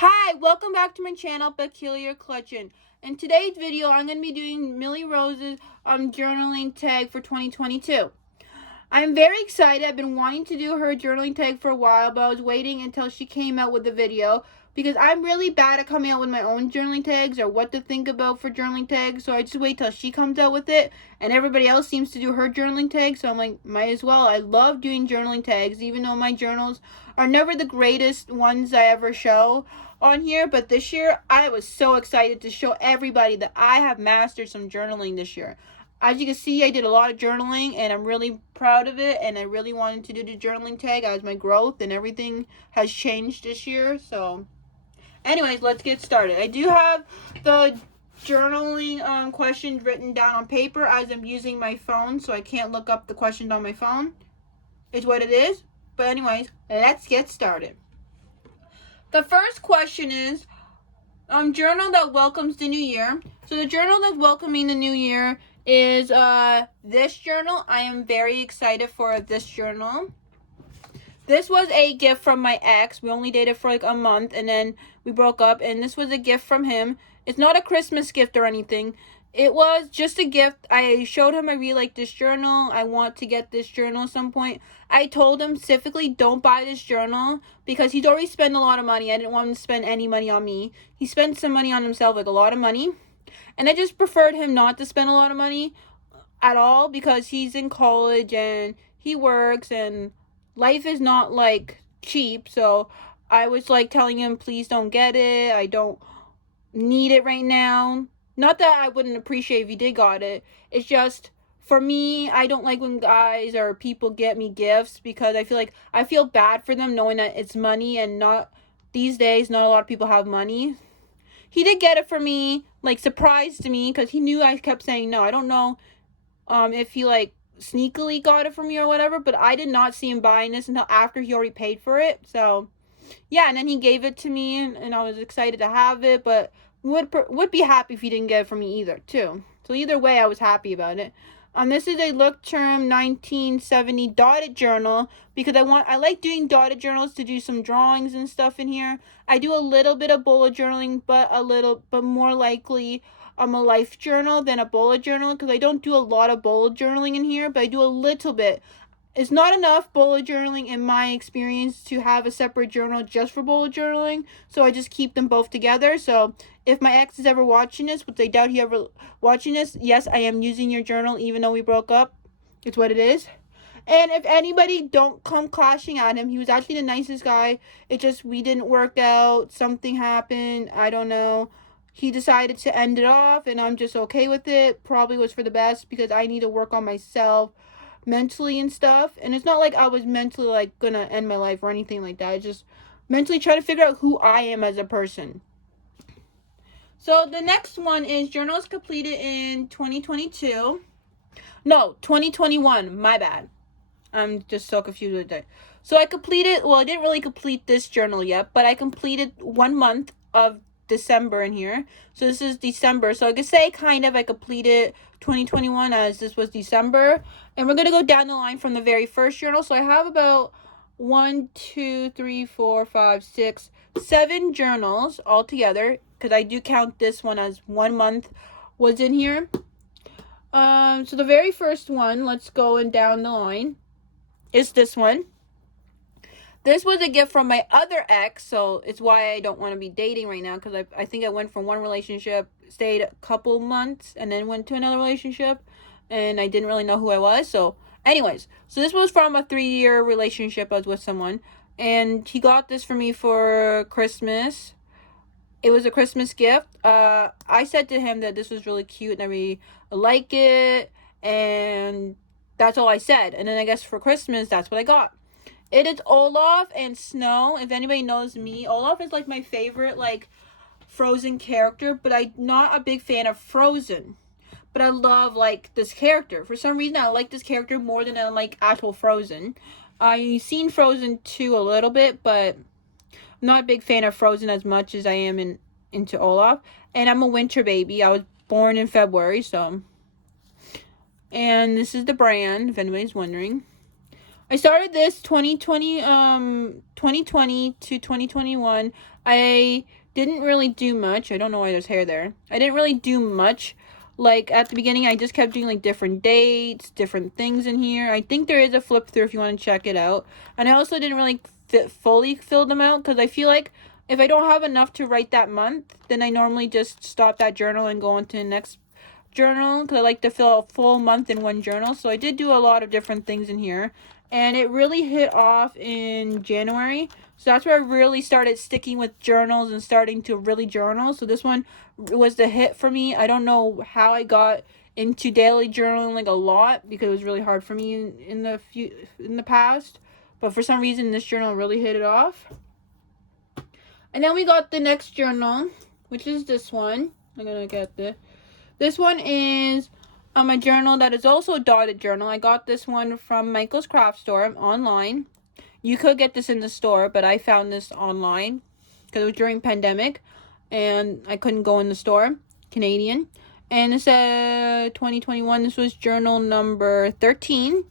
Hi, welcome back to my channel, Peculiar Collection. In today's video, I'm going to be doing Millie Rose's journaling tag for 2022. I'm very excited. I've been wanting to do her journaling tag for a while, but I was waiting until she came out with the video because I'm really bad at coming out with my own journaling tags or what to think about for journaling tags. So I just wait till she comes out with it, and everybody else seems to do her journaling tag. So I'm like, might as well. I love doing journaling tags, even though my journals are never the greatest ones I ever show on here. But this year, I was so excited to show everybody that I have mastered some journaling this year. As you can see, I did a lot of journaling and I'm really proud of it, and I really wanted to do the journaling tag as my growth and everything has changed this year. So anyways, let's get started. I do have the journaling questions written down on paper as I'm using my phone, so I can't look up the questions on my phone. It's what it is. But anyways, let's get started. The first question is journal that welcomes the new year. So the journal that's welcoming the new year is this journal. I am very excited for this journal. This was a gift from my ex. We only dated for like a month and then we broke up, and this was a gift from him. It's not a Christmas gift or anything. It was just a gift. I showed him I really like this journal. I want to get this journal at some point. I told him specifically don't buy this journal because he's already spent a lot of money. I didn't want him to spend any money on me. He spent some money on himself, like a lot of money. And I just preferred him not to spend a lot of money at all because he's in college and he works and life is not like cheap. So I was like telling him, please don't get it. I don't need it right now. Not that I wouldn't appreciate if you did got it. It's just for me, I don't like when guys or people get me gifts because I feel bad for them knowing that it's money, and not these days not a lot of people have money. He did get it for me, like surprised me because he knew I kept saying no. I don't know if he like sneakily got it for me or whatever, but I did not see him buying this until after he already paid for it. So yeah, and then he gave it to me, and I was excited to have it, but would be happy if he didn't get it for me either too. So either way, I was happy about it. This is a Look Term 1970 dotted journal because I like doing dotted journals to do some drawings and stuff in here. I do a little bit of bullet journaling, but more likely a life journal than a bullet journal because I don't do a lot of bullet journaling in here, but I do a little bit. It's not enough bullet journaling in my experience to have a separate journal just for bullet journaling, so I just keep them both together. So if my ex is ever watching this, which I doubt he ever watching this, yes, I am using your journal even though we broke up. It's what it is. And if anybody, don't come clashing at him. He was actually the nicest guy. It just, we didn't work out. Something happened. I don't know. He decided to end it off, and I'm just okay with it. Probably was for the best because I need to work on myself mentally and stuff. And it's not like I was mentally like gonna end my life or anything like that. I just mentally try to figure out who I am as a person. So the next one is journals completed in 2022. No, 2021. My bad. I'm just so confused with that. So I completed, well, I didn't really complete this journal yet, but I completed 1 month of December in here. So this is December. So I could say kind of I completed 2021 as this was December. And we're going to go down the line from the very first journal. So I have about 1, 2, 3, 4, 5, 6, 7 journals altogether because I do count this one as 1 month was in here. So the very first one, let's go and down the line, is this one. This was a gift from my other ex, so it's why I don't want to be dating right now, because I think I went from one relationship, stayed a couple months, and then went to another relationship, and I didn't really know who I was. So anyways, so this was from a 3-year relationship I was with someone, and he got this for me for Christmas. It was a Christmas gift. I said to him that this was really cute and I really like it, and that's all I said. And then I guess for Christmas, that's what I got. It is Olaf and Snow. If anybody knows me, Olaf is like my favorite like Frozen character, but I'm not a big fan of Frozen. But I love like this character. For some reason, I like this character more than I like actual Frozen. I've seen Frozen 2 a little bit, but I'm not a big fan of Frozen as much as I am into Olaf. And I'm a winter baby. I was born in February, so. And this is the brand, if anybody's wondering. I started this 2020 to 2021. I didn't really do much. I don't know why there's hair there. I didn't really do much. Like at the beginning, I just kept doing like different dates, different things in here. I think there is a flip through if you want to check it out. And I also didn't really fully fill them out because I feel like if I don't have enough to write that month, then I normally just stop that journal and go on to the next journal because I like to fill a full month in one journal. So I did do a lot of different things in here, and it really hit off in January. So that's where I really started sticking with journals and starting to really journal. So this one was the hit for me. I don't know how I got into daily journaling like a lot because it was really hard for me in the past, but for some reason this journal really hit it off. And then we got the next journal, which is this one. I'm gonna get this one is a journal that is also a dotted journal. I got this one from Michael's Craft Store online. You could get this in the store, but I found this online because it was during pandemic and I couldn't go in the store. Canadian. And it said 2021. This was journal number 13.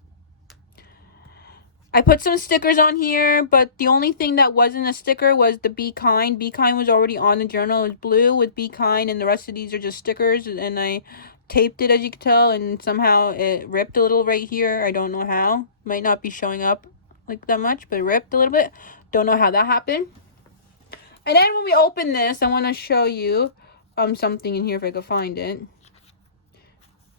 I put some stickers on here, but the only thing that wasn't a sticker was the Be Kind. Be Kind was already on the journal. It was blue with Be Kind, and the rest of these are just stickers. And I taped it, as you can tell, and somehow it ripped a little right here. I don't know how. Might not be showing up like that much, but it ripped a little bit. Don't know how that happened. And then when we open this, I want to show you something in here if I could find it.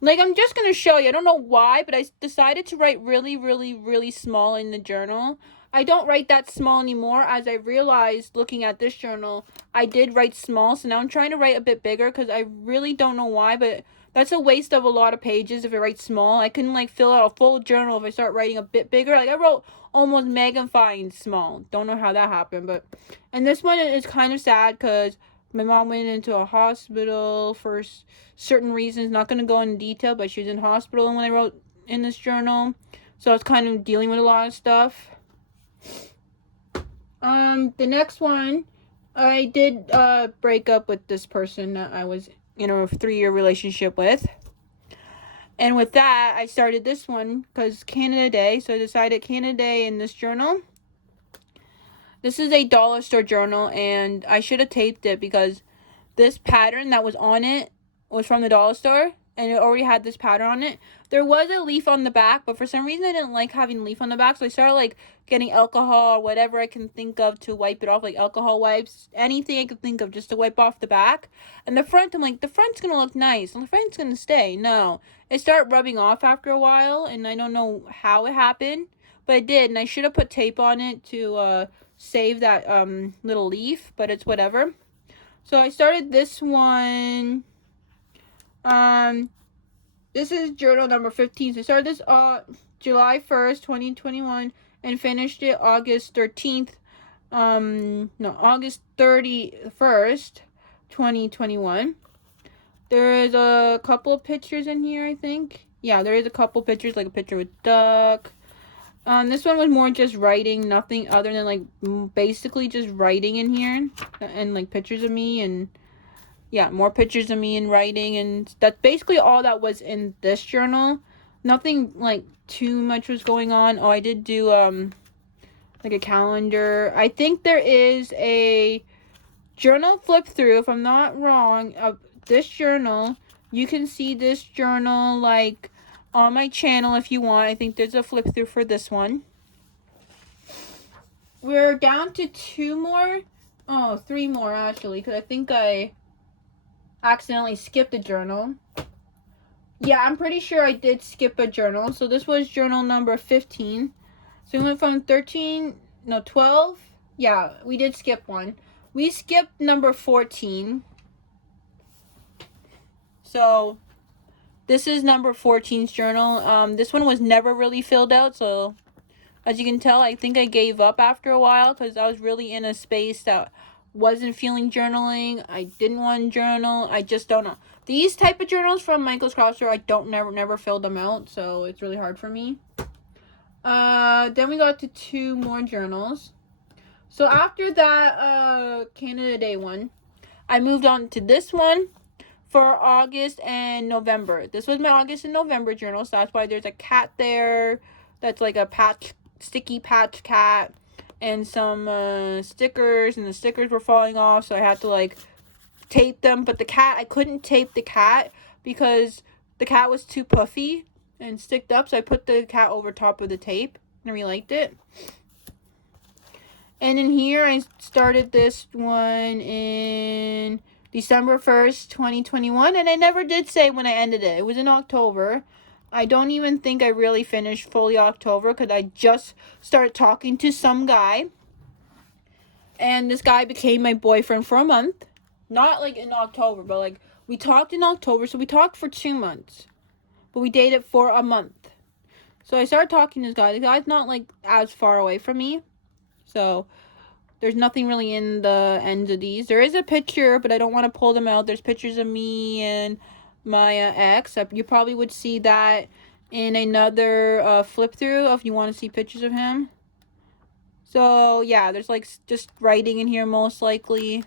Like, I'm just going to show you. I don't know why, but I decided to write really, really, really small in the journal. I don't write that small anymore. As I realized looking at this journal, I did write small. So now I'm trying to write a bit bigger because I really don't know why, but that's a waste of a lot of pages if I write small. I couldn't, like, fill out a full journal if I start writing a bit bigger. Like, I wrote almost magnifying small. Don't know how that happened, but... And this one is kind of sad because... My mom went into a hospital for certain reasons. Not going to go into detail, but she was in hospital when I wrote in this journal. So I was kind of dealing with a lot of stuff. The next one, I did break up with this person that I was in a 3-year relationship with. And with that, I started this one because Canada Day. So I decided Canada Day in this journal. This is a dollar store journal, and I should have taped it because this pattern that was on it was from the dollar store, and it already had this pattern on it. There was a leaf on the back, but for some reason I didn't like having leaf on the back, so I started like getting alcohol or whatever I can think of to wipe it off, like alcohol wipes, anything I could think of just to wipe off the back. And the front, I'm like, the front's gonna look nice, and the front's gonna stay. No, it started rubbing off after a while, and I don't know how it happened, but it did, and I should have put tape on it to save that little leaf, but it's whatever. So I started this one. This is journal number 15. So I started this July 1st, 2021, and finished it August 13th. August 31st, 2021. There is a couple of pictures in here, I think. Yeah, there is a couple pictures, like a picture with duck. This one was more just writing, nothing other than like basically just writing in here and like pictures of me, and yeah, more pictures of me and writing, and that's basically all that was in this journal. Nothing like too much was going on. Oh, I did do like a calendar. I think there is a journal flip through, if I'm not wrong, of this journal. You can see this journal like on my channel if you want. I think there's a flip through for this one. We're down to 3 more actually, because I think I accidentally skipped a journal. Yeah, I'm pretty sure I did skip a journal. So this was journal number 15. So we went from 12. Yeah, we did skip one. We skipped number 14. So this is number 14's journal. This one was never really filled out, so as you can tell, I think I gave up after a while because I was really in a space that wasn't feeling journaling. I didn't want to journal. I just don't know. These type of journals from Michael's Craft Store, I never filled them out, so it's really hard for me. Then we got to 2 more journals. So after that Canada Day one, I moved on to this one for August and November. This was my August and November journal, so that's why there's a cat there. That's like a sticky patch cat and some stickers, and the stickers were falling off, so I had to like tape them. But the cat, I couldn't tape the cat because the cat was too puffy and sticked up, so I put the cat over top of the tape, and I really liked it. And in here, I started this one in December 1st, 2021, and I never did say when I ended it. It was in October. I don't even think I really finished fully October because I just started talking to some guy. And this guy became my boyfriend for a month. Not like in October, but like we talked in October, so we talked for 2 months. But we dated for a month. So I started talking to this guy. The guy's not like as far away from me. So there's nothing really in the ends of these. There is a picture, but I don't want to pull them out. There's pictures of me and my ex. You probably would see that in another flip through if you want to see pictures of him. So yeah, there's like just writing in here most likely.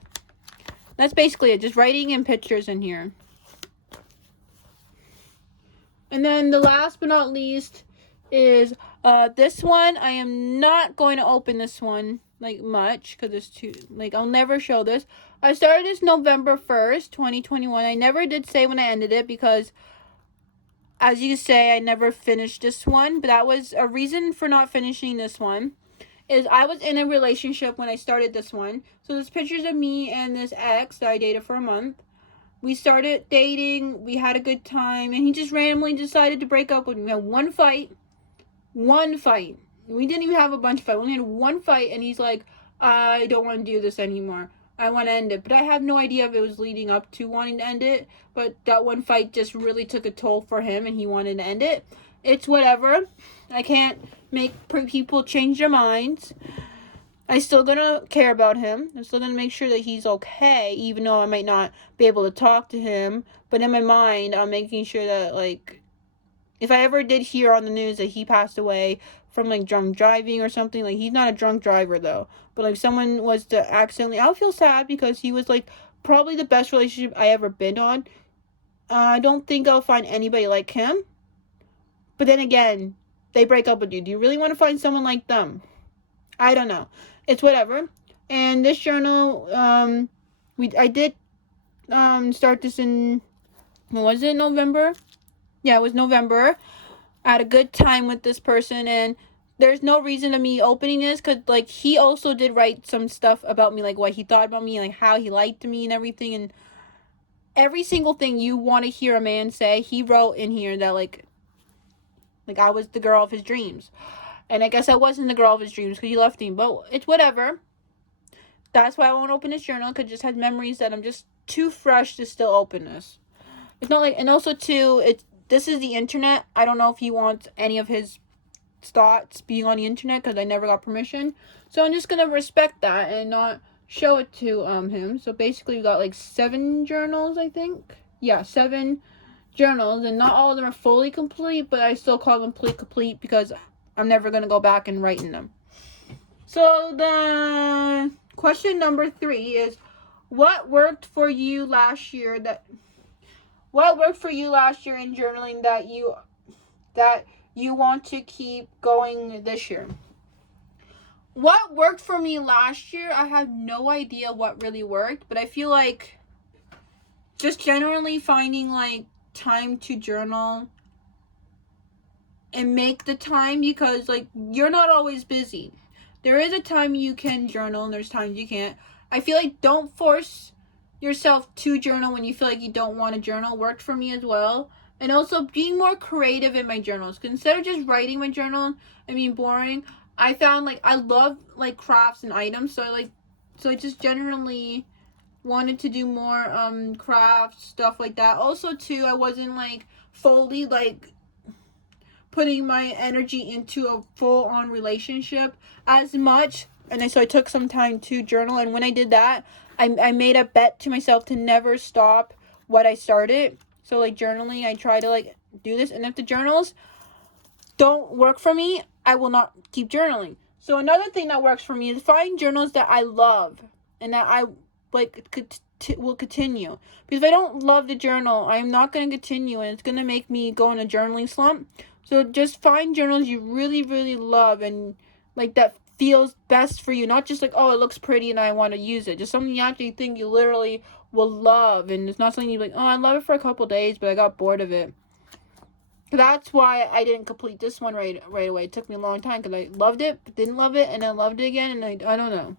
That's basically it. Just writing and pictures in here. And then the last but not least is this one. I am not going to open this one like much because it's too, like, I'll never show this. I started this November 1st, 2021. I never did say when I ended it because, as you say, I never finished this one. But that was a reason for not finishing this one. Is I was in a relationship when I started this one. So there's pictures of me and this ex that I dated for a month. We started dating, we had a good time, and he just randomly decided to break up with me. We had one fight. We didn't even have a bunch of fights. We only had one fight, and he's like, I don't want to do this anymore. I want to end it. But I have no idea if it was leading up to wanting to end it. But that one fight just really took a toll for him, and he wanted to end it. It's whatever. I can't make people change their minds. I'm still gonna care about him. I'm still gonna make sure that he's okay, even though I might not be able to talk to him. But in my mind, I'm making sure that, like, if I ever did hear on the news that he passed away from, like, drunk driving or something, like, he's not a drunk driver, though. But, like, someone was to accidentally, I'll feel sad because he was, like, probably the best relationship I ever been on. I don't think I'll find anybody like him. But then again, they break up with you. Do you really want to find someone like them? I don't know. It's whatever. And this journal, I did start this in, was it November? Yeah, it was November. I had a good time with this person, and there's no reason to me opening this because, like, he also did write some stuff about me, like what he thought about me, like how he liked me and everything, and every single thing you want to hear a man say, he wrote in here that, like I was the girl of his dreams. And I guess I wasn't the girl of his dreams because he left me. But it's whatever. That's why I won't open this journal. Because it just has memories that I'm just too fresh to still open this. It's not like... And also, too, this is the internet. I don't know if he wants any of his thoughts being on the internet. Because I never got permission. So I'm just going to respect that. And not show it to him. So basically, we got like 7 journals, I think. Yeah, 7 journals. And not all of them are fully complete. But I still call them complete because I'm never going to go back and write in them. So the question number 3 is, what worked for you last year in journaling that you want to keep going this year? What worked for me last year, I have no idea what really worked, but I feel like just generally finding like time to journal and make the time, because like you're not always busy. There is a time you can journal and there's times you can't. I feel like don't force yourself to journal when you feel like you don't want to journal. Worked for me as well. And also being more creative in my journals. Because instead of just writing my journal and being boring, I found like I love like crafts and items. So I just generally wanted to do more crafts, stuff like that. Also too, I wasn't like fully like putting my energy into a full-on relationship as much, and so I took some time to journal. And when I did that, I made a bet to myself to never stop what I started. So like journaling, I try to like do this, and if the journals don't work for me, I will not keep journaling. So another thing that works for me is find journals that I love and that I like will continue. Because if I don't love the journal, I am not going to continue, and it's going to make me go in a journaling slump. So just find journals you really, really love and like that feels best for you. Not just like, oh, it looks pretty and I want to use it. Just something you actually think you literally will love, and it's not something you're like, oh, I love it for a couple days, but I got bored of it. That's why I didn't complete this one right away. It took me a long time because I loved it, but didn't love it, and then loved it again, and I don't know.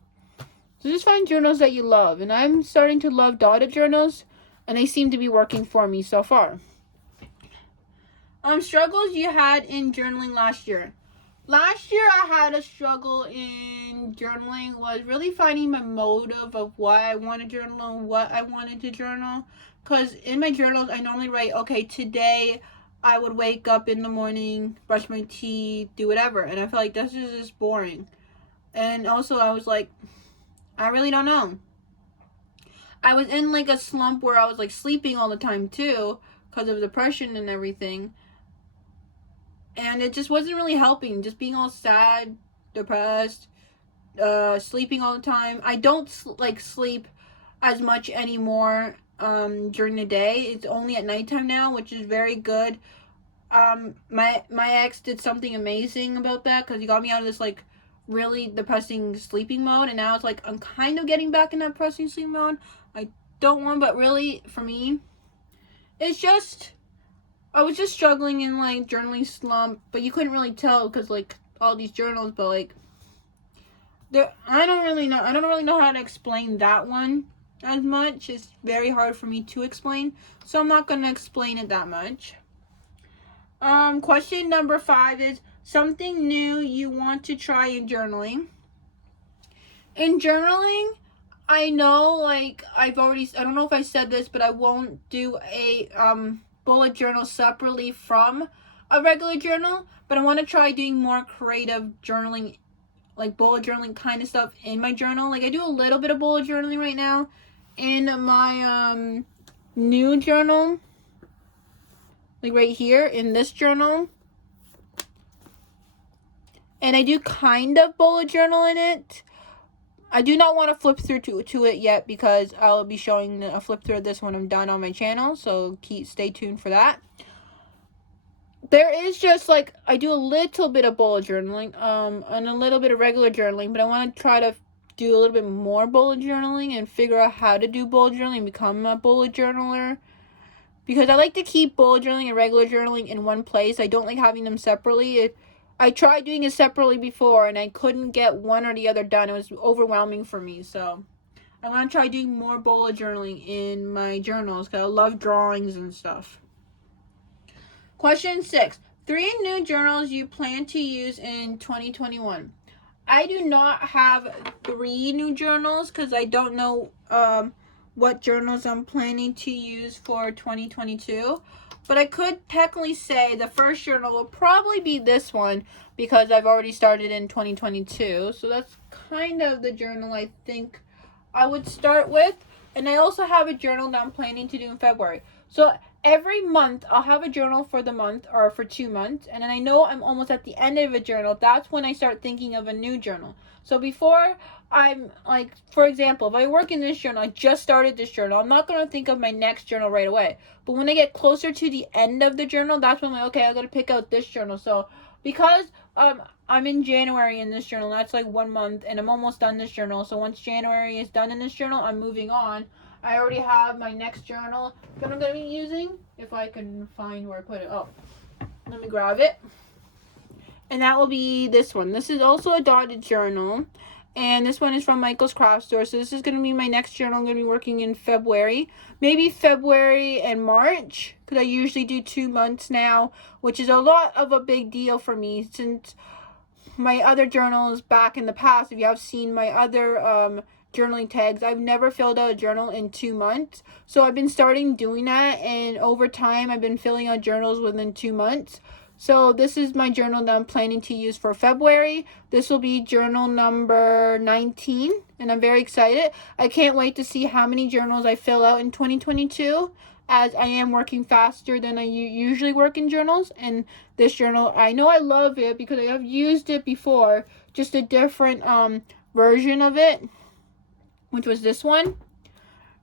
So just find journals that you love, and I'm starting to love dotted journals, and they seem to be working for me so far. Struggles you had in journaling last year. Last year I had a struggle in journaling was really finding my motive of why I want to journal and what I wanted to journal. Because in my journals I normally write, okay, today I would wake up in the morning, brush my teeth, do whatever. And I felt like this is just boring. And also I was like, I really don't know. I was in like a slump where I was like sleeping all the time too because of depression and everything. And it just wasn't really helping. Just being all sad, depressed, sleeping all the time. I don't sleep as much anymore during the day. It's only at nighttime now, which is very good. My ex did something amazing about that because he got me out of this like really depressing sleeping mode, and now it's like I'm kind of getting back in that depressing sleep mode. I don't want, but really for me, it's just I was just struggling in like journaling slump, but you couldn't really tell because like all these journals, but like I don't really know how to explain that one as much. It's very hard for me to explain, so I'm not going to explain it that much. Question number 5 is something new you want to try in journaling. In journaling, I know like I don't know if I said this, but I won't do a bullet journal separately from a regular journal, but I want to try doing more creative journaling, like bullet journaling kind of stuff in my journal. Like I do a little bit of bullet journaling right now in my new journal, like right here in this journal, and I do kind of bullet journal in it. I do not want to flip through to it yet because I'll be showing a flip through of this when I'm done on my channel, so stay tuned for that. There is just like I do a little bit of bullet journaling and a little bit of regular journaling, but I want to try to do a little bit more bullet journaling and figure out how to do bullet journaling and become a bullet journaler, because I like to keep bullet journaling and regular journaling in one place. I don't like having them separately. I tried doing it separately before and I couldn't get one or the other done. It was overwhelming for me. So I want to try doing more bullet journaling in my journals because I love drawings and stuff. Question 6. 3 new journals you plan to use in 2021. I do not have 3 new journals because I don't know what journals I'm planning to use for 2022. But I could technically say the first journal will probably be this one because I've already started in 2022. So that's kind of the journal I think I would start with. And I also have a journal that I'm planning to do in February. So every month I'll have a journal for the month or for 2 months. And then I know I'm almost at the end of a journal. That's when I start thinking of a new journal. So before I'm like, for example, if I work in this journal, I just started this journal, I'm not going to think of my next journal right away. But when I get closer to the end of the journal, that's when I'm like, okay, I got to pick out this journal. So because I'm in January in this journal, that's like 1 month, and I'm almost done this journal. So once January is done in this journal, I'm moving on. I already have my next journal that I'm going to be using. If I can find where I put it. Oh, let me grab it. And that will be this one. This is also a dotted journal. And this one is from Michael's Craft Store. So this is going to be my next journal. I'm going to be working in February. Maybe February and March. Because I usually do 2 months now. Which is a lot of a big deal for me. Since my other journals back in the past, if you have seen my other journaling tags, I've never filled out a journal in 2 months. So I've been starting doing that. And over time, I've been filling out journals within 2 months. So this is my journal that I'm planning to use for February. This will be journal number 19, and I'm very excited. I can't wait to see how many journals I fill out in 2022, as I am working faster than I usually work in journals. And this journal, I know I love it because I have used it before, just a different version of it, which was this one.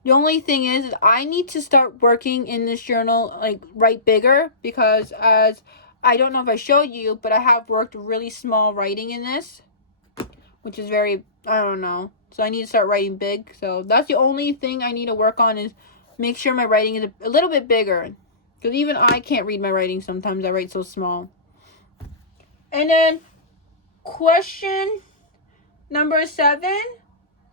The only thing is I need to start working in this journal, like, write bigger, because as I don't know if I showed you, but I have worked really small writing in this, which is very, I don't know. So I need to start writing big. So that's the only thing I need to work on, is make sure my writing is a little bit bigger. Because even I can't read my writing sometimes. I write so small. And then question number 7,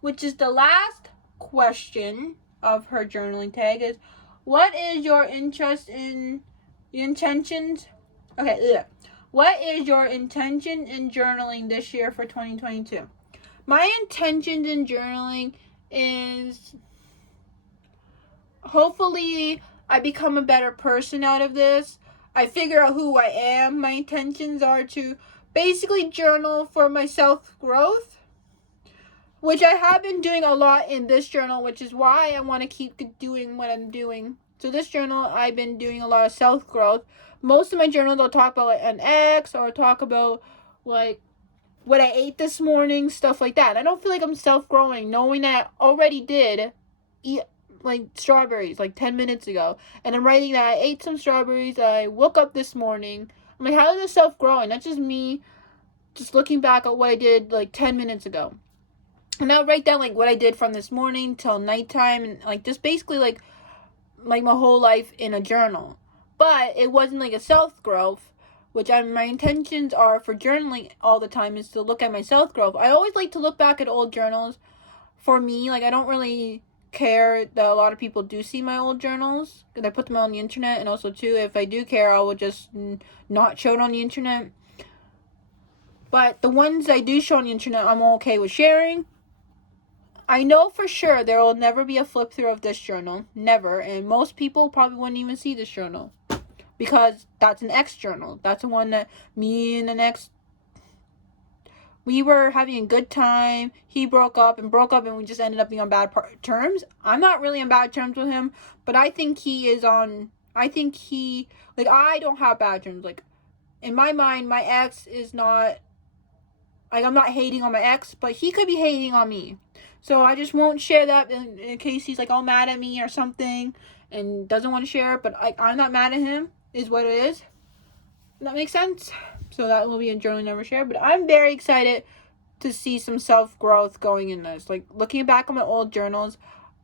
which is the last question of her journaling tag, is what is your interest in intentions? Okay, yeah. What is your intention in journaling this year for 2022? My intentions in journaling is hopefully I become a better person out of this. I figure out who I am. My intentions are to basically journal for my self-growth, which I have been doing a lot in this journal, which is why I want to keep doing what I'm doing. So this journal, I've been doing a lot of self-growth. Most of my journals, I'll talk about like an ex, or talk about like what I ate this morning, stuff like that. I don't feel like I'm self-growing knowing that I already did eat like strawberries like 10 minutes ago. And I'm writing that I ate some strawberries, I woke up this morning. I'm like, how is this self-growing? That's just me just looking back at what I did like 10 minutes ago. And I'll write down like what I did from this morning till nighttime, and like just basically like my whole life in a journal. But it wasn't like a self-growth, which my intentions are for journaling all the time, is to look at my self-growth. I always like to look back at old journals. For me, like I don't really care that a lot of people do see my old journals, because I put them on the internet. And also too, if I do care, I will just not show it on the internet. But the ones I do show on the internet, I'm okay with sharing. I know for sure there will never be a flip through of this journal. Never. And most people probably wouldn't even see this journal, because that's an ex journal. That's the one that me and an ex, we were having a good time. He broke up, and we just ended up being on bad terms. I'm not really on bad terms with him, but I think he is on, I don't have bad terms. Like, in my mind, my ex is not, like, I'm not hating on my ex, but he could be hating on me. So I just won't share that in case he's like all mad at me or something and doesn't want to share it. But I'm not mad at him, is what it is. That makes sense? So that will be a journal never share. But I'm very excited to see some self-growth going in this. Like, looking back on my old journals,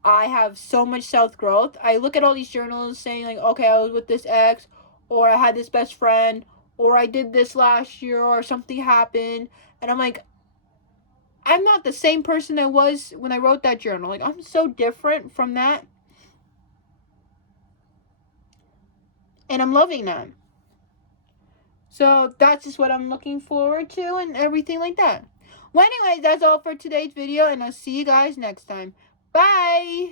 I have so much self-growth. I look at all these journals saying like, okay, I was with this ex, or I had this best friend, or I did this last year, or something happened. And I'm like, I'm not the same person I was when I wrote that journal. Like, I'm so different from that. And I'm loving that. So that's just what I'm looking forward to and everything like that. Well, anyways, that's all for today's video, and I'll see you guys next time. Bye!